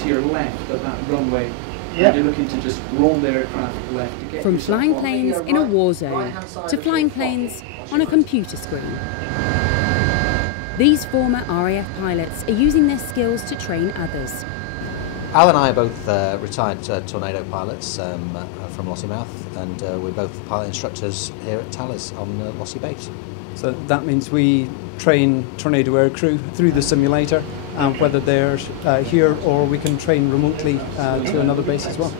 to your left of that runway. And you're looking to just roll the aircraft left to get From flying planes in a war zone to flying planes on a computer screen. These former RAF pilots are using their skills to train others. Al and I are both retired Tornado pilots from Lossiemouth, and we're both pilot instructors here at Tallis on Lossie Base. So that means we train Tornado aircrew through the simulator, whether they're here or we can train remotely to another base as well.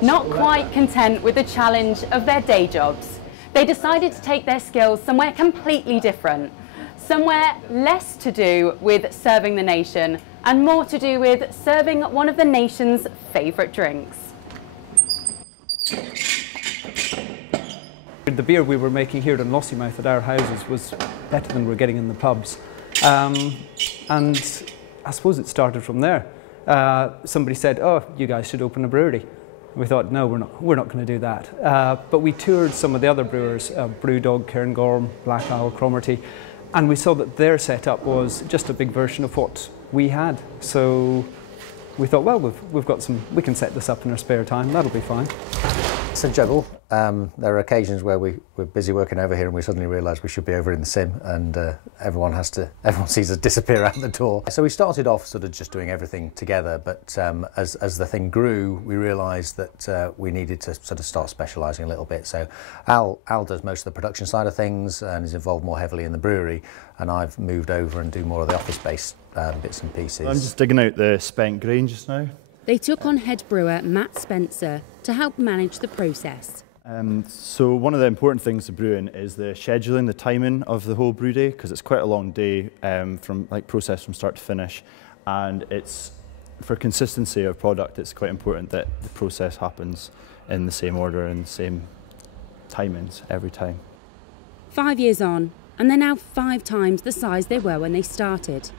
Not quite content with the challenge of their day jobs, they decided to take their skills somewhere completely different. Somewhere less to do with serving the nation and more to do with serving one of the nation's favourite drinks. The beer we were making here in Lossiemouth at our houses was better than we're getting in the pubs. And I suppose it started from there. Somebody said, oh, you guys should open a brewery. We thought, no, we're not going to do that. But we toured some of the other brewers, Brewdog, Cairngorm, Black Isle, Cromarty, and we saw that their setup was just a big version of what we had. So we thought, well, we've got some, we can set this up in our spare time, that'll be fine. It's a juggle. There are occasions where we're busy working over here and we suddenly realise we should be over in the sim, and everyone sees us disappear out the door. So we started off sort of just doing everything together, but as the thing grew, we realised that we needed to sort of start specialising a little bit. So Al does most of the production side of things and is involved more heavily in the brewery, and I've moved over and do more of the office-based bits and pieces. I'm just digging out the spent grain just now. They took on head brewer Matt Spencer to help manage the process. So one of the important things of brewing is the scheduling, the timing of the whole brew day, because it's quite a long day process from start to finish, and it's for consistency of product. It's quite important that the process happens in the same order and the same timings every time. 5 years on, and they're now 5 times the size they were when they started.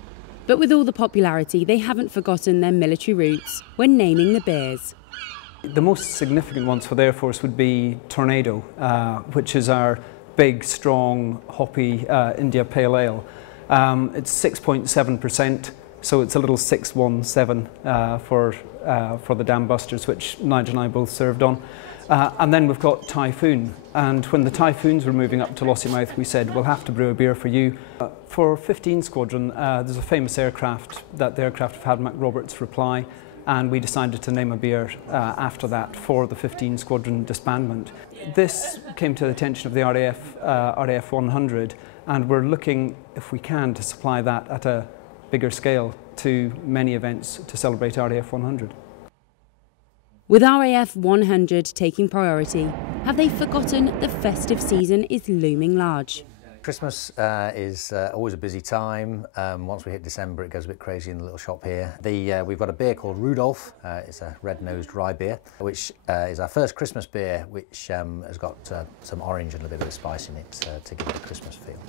But with all the popularity, they haven't forgotten their military roots when naming the beers. The most significant ones for the Air Force would be Tornado, which is our big, strong, hoppy India Pale Ale. It's 6.7%, so it's a little 617 for the Dam Busters, which Nigel and I both served on. And then we've got Typhoon, and when the Typhoons were moving up to Lossiemouth, we said, we'll have to brew a beer for you. For 15 Squadron, there's a famous aircraft that the aircraft have had MacRoberts reply, and we decided to name a beer after that for the 15 Squadron disbandment. This came to the attention of the RAF 100, and we're looking, if we can, to supply that at a bigger scale to many events to celebrate RAF 100. With RAF 100 taking priority, have they forgotten the festive season is looming large? Christmas is always a busy time. Once we hit December, it goes a bit crazy in the little shop here. We've got a beer called Rudolph. It's a red-nosed rye beer, which is our first Christmas beer, which has got some orange and a bit of spice in it to give it a Christmas feel.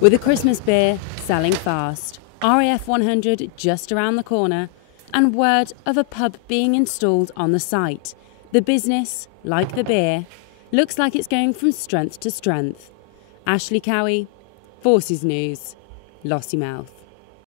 With a Christmas beer selling fast, RAF 100 just around the corner, and word of a pub being installed on the site, the business, like the beer, looks like it's going from strength to strength. Ashley Cowie, Forces News, Lossiemouth.